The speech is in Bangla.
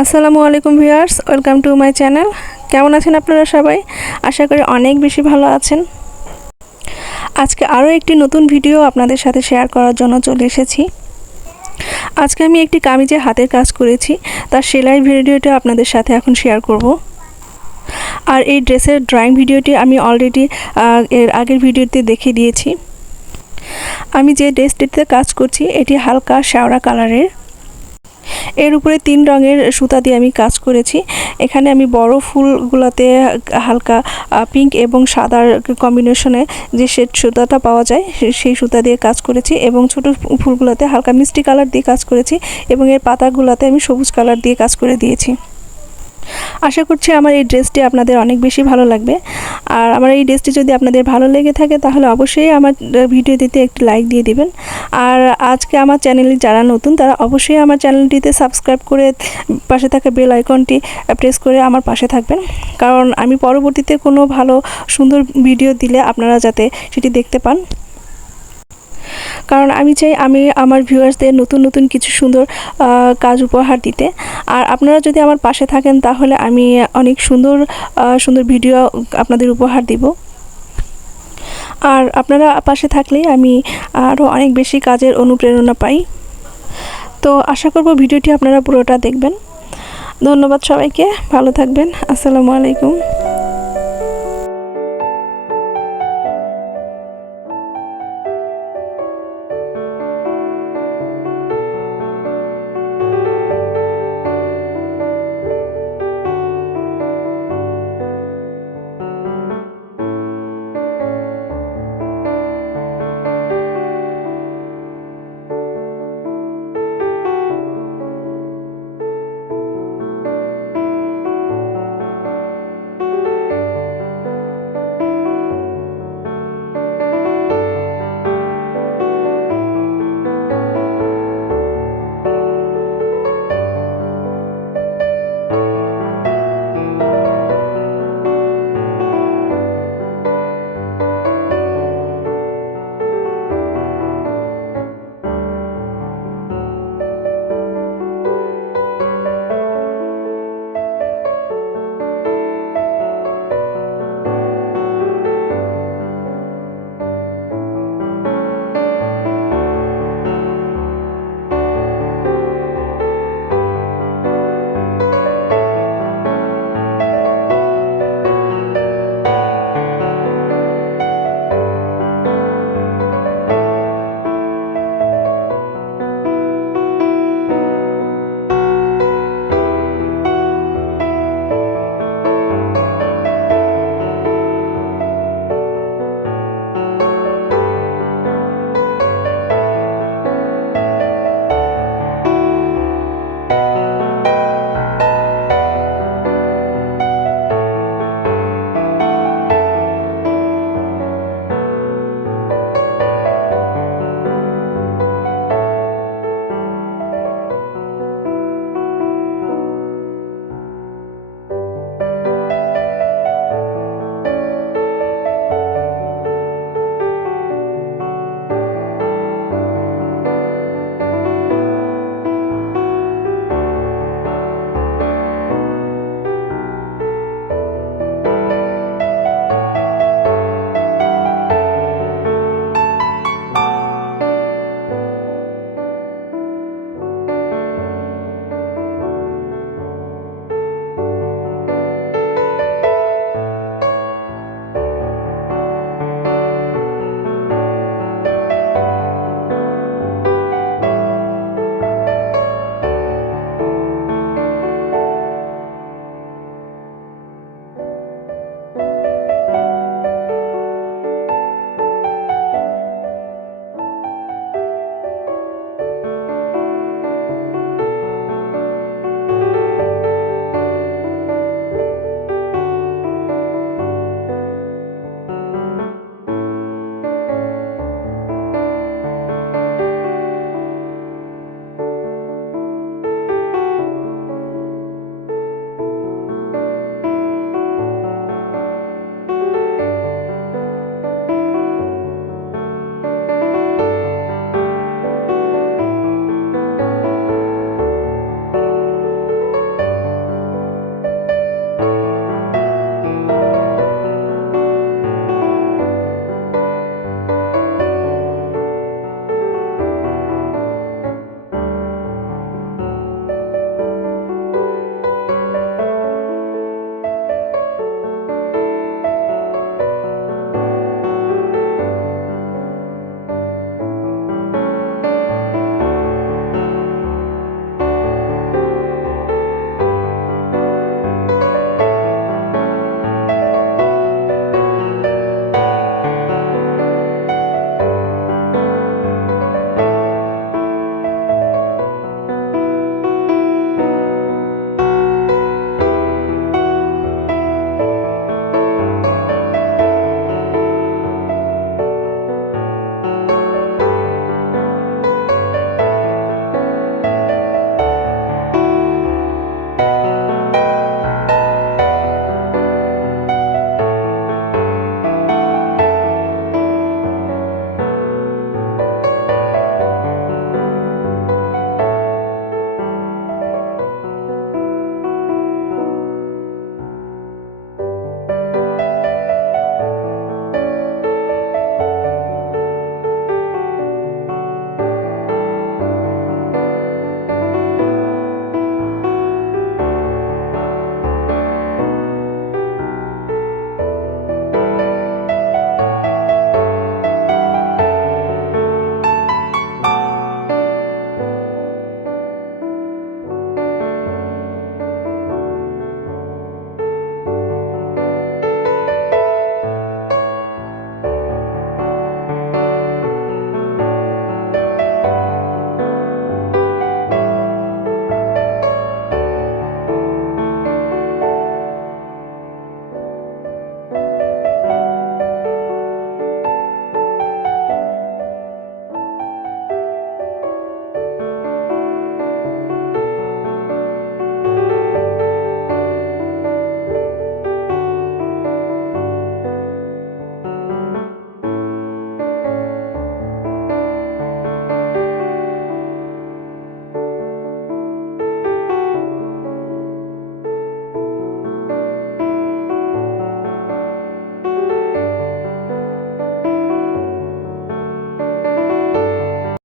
আসসালামু আলাইকুম viewers, welcome to my channel. কেমন আছেন আপনারা সবাই? আশা করি অনেক বেশি ভালো আছেন। আজকে আরও একটি নতুন ভিডিও আপনাদের সাথে শেয়ার করার জন্য চলে এসেছি। আজকে আমি একটি কামিজে হাতের কাজ করেছি, তার সেলাই ভিডিওটা আপনাদের সাথে এখন শেয়ার করব। আর এই ড্রেসের ড্রয়িং ভিডিওটি আমি অলরেডি এর আগের ভিডিওতে দেখিয়ে দিয়েছি। আমি যে ড্রেসটিতে কাজ করছি এটি হালকা শ্যাওড়া কালারের। এর উপরে 3 রঙের সুতা দিয়ে আমি কাজ করেছি। এখানে আমি বড় ফুলগুলোতে হালকা পিঙ্ক এবং সাদার কম্বিনেশনে যে শেড সুতাটা পাওয়া যায় সেই সুতা দিয়ে কাজ করেছি এবং ছোট ফুলগুলোতে হালকা মিষ্টি কালার দিয়ে কাজ করেছি এবং এর পাতাগুলোতে আমি সবুজ কালার দিয়ে কাজ করে দিয়েছি। আশা করছি আমার এই ড্রেসটি আপনাদের অনেক বেশি ভালো লাগবে। আর আমার এই ড্রেসটি যদি আপনাদের ভালো লেগে থাকে তাহলে অবশ্যই আমার ভিডিওটিতে একটি লাইক দিয়ে দিবেন। আর আজকে আমার চ্যানেলে যারা নতুন তারা অবশ্যই আমার চ্যানেলটিতে সাবস্ক্রাইব করে পাশে থাকা বেল আইকনটি প্রেস করে আমার পাশে থাকবেন, কারণ আমি পরবর্তীতে কোনো ভালো সুন্দর ভিডিও দিলে আপনারা যাতে সেটি দেখতে পান। কারণ আমি চাই আমি আমার ভিউয়ার্সদের নতুন নতুন কিছু সুন্দর কাজ উপহার দিতে। আর আপনারা যদি আমার পাশে থাকেন তাহলে আমি অনেক সুন্দর সুন্দর ভিডিও আপনাদের উপহার দিব। আর আপনারা পাশে থাকলেই আমি আরও অনেক বেশি কাজের অনুপ্রেরণা পাই। তো আশা করব ভিডিওটি আপনারা পুরোটা দেখবেন। ধন্যবাদ সবাইকে, ভালো থাকবেন। আসসালামু আলাইকুম।